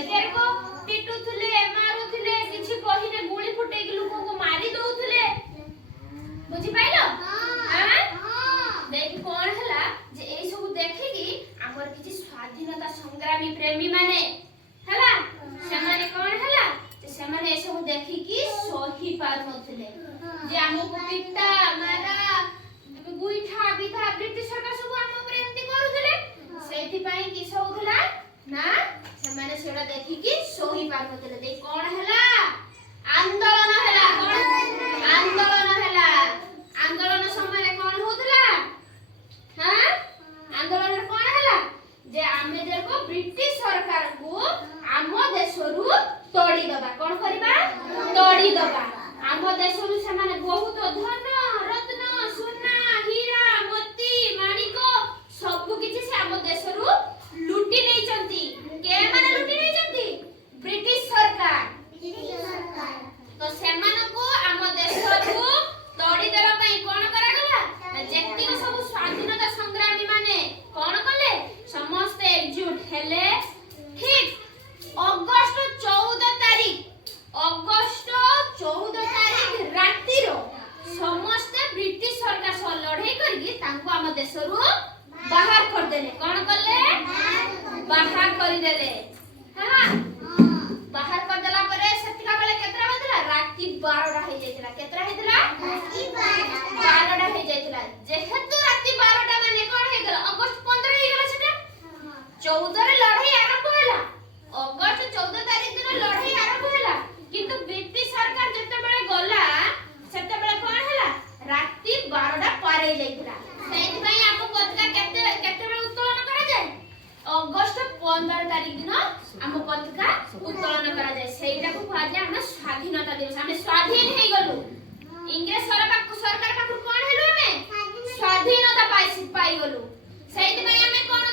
इंग्रेज को पिटुथले मारुथले किछि कहिने गुली फुटे कि लोक को मारी दउथले बुझी पाइलो हां देख कोन हला जे एई सब देखि कि हमर किछि स्वाधीनता संग्रामी प्रेमी माने हला से माने कोन हला जे से माने ए सब देखि कि सही पार नथले जे हमको पिटा मारा गुइठा बिधा ब्रिटिश सरकार सब हम ऊपर एंती करूथले सेथि पई कि होउथला ना से माने सेडा देखि कि सही पार नथले दे कोन हला आंदोलन हला आंदोलन हला आंदोलन समय रे कोन होउथला हां आंदोलन रे कोन हला जे आमे देखो ब्रिटिश सरकार को आम देशरु तोड़ी दबा कोन करबा तोड़ी दबा आम देशरु से माने बहुत धन रत्न सोना हीरा मोती माणिक सब किछि से आम देशरु लुटी नै चंती के माने लुटी नै चंती ब्रिटिश सरकार तो सेमान को आम देशरु तोड़ी देबा पई कोन करा गला जेति सब स्वाधीनता संग्रामी माने कोन कले समस्त एकजुट हेले ठीक अगस्त 14 तारीख राती रो समस्त ब्रिटिश सरकार सह लड़ाई करके तांको हम देशरु बाहर कर देले कोन करले बाहर कर देले हां बाहर कर देला परे सेतिका बेले केतरा बजला राती 12टा हे जायतिला केतरा हेतिला राती 12टा हे जायतिला जेहेतु राती 12टा माने कोन हे गेला अगस्त 15 हे गेला सेटा 14 रे लड़ाई आरंभ होला अगस्त 14 तारिख दिन लड़ाई आरंभ होला किंतु ब्रिटिश सरकार जते बेले गला सेते बेले कोन होला राती 12टा पार हे जायतिला सेति पई आपको पत्रिका केते बेले उत्तोलन करा जाय अगस्त 15 तारिख दिन हम पत्रिका उत्तोलन करा जाय सेइटा को कहा जाय हम स्वाधीनता दिवस हम स्वाधीन हे गलु इंग्लिश सरकार पाखु कोन हेलु हमें स्वाधीनता पाई गलु सेति पई हमें कोन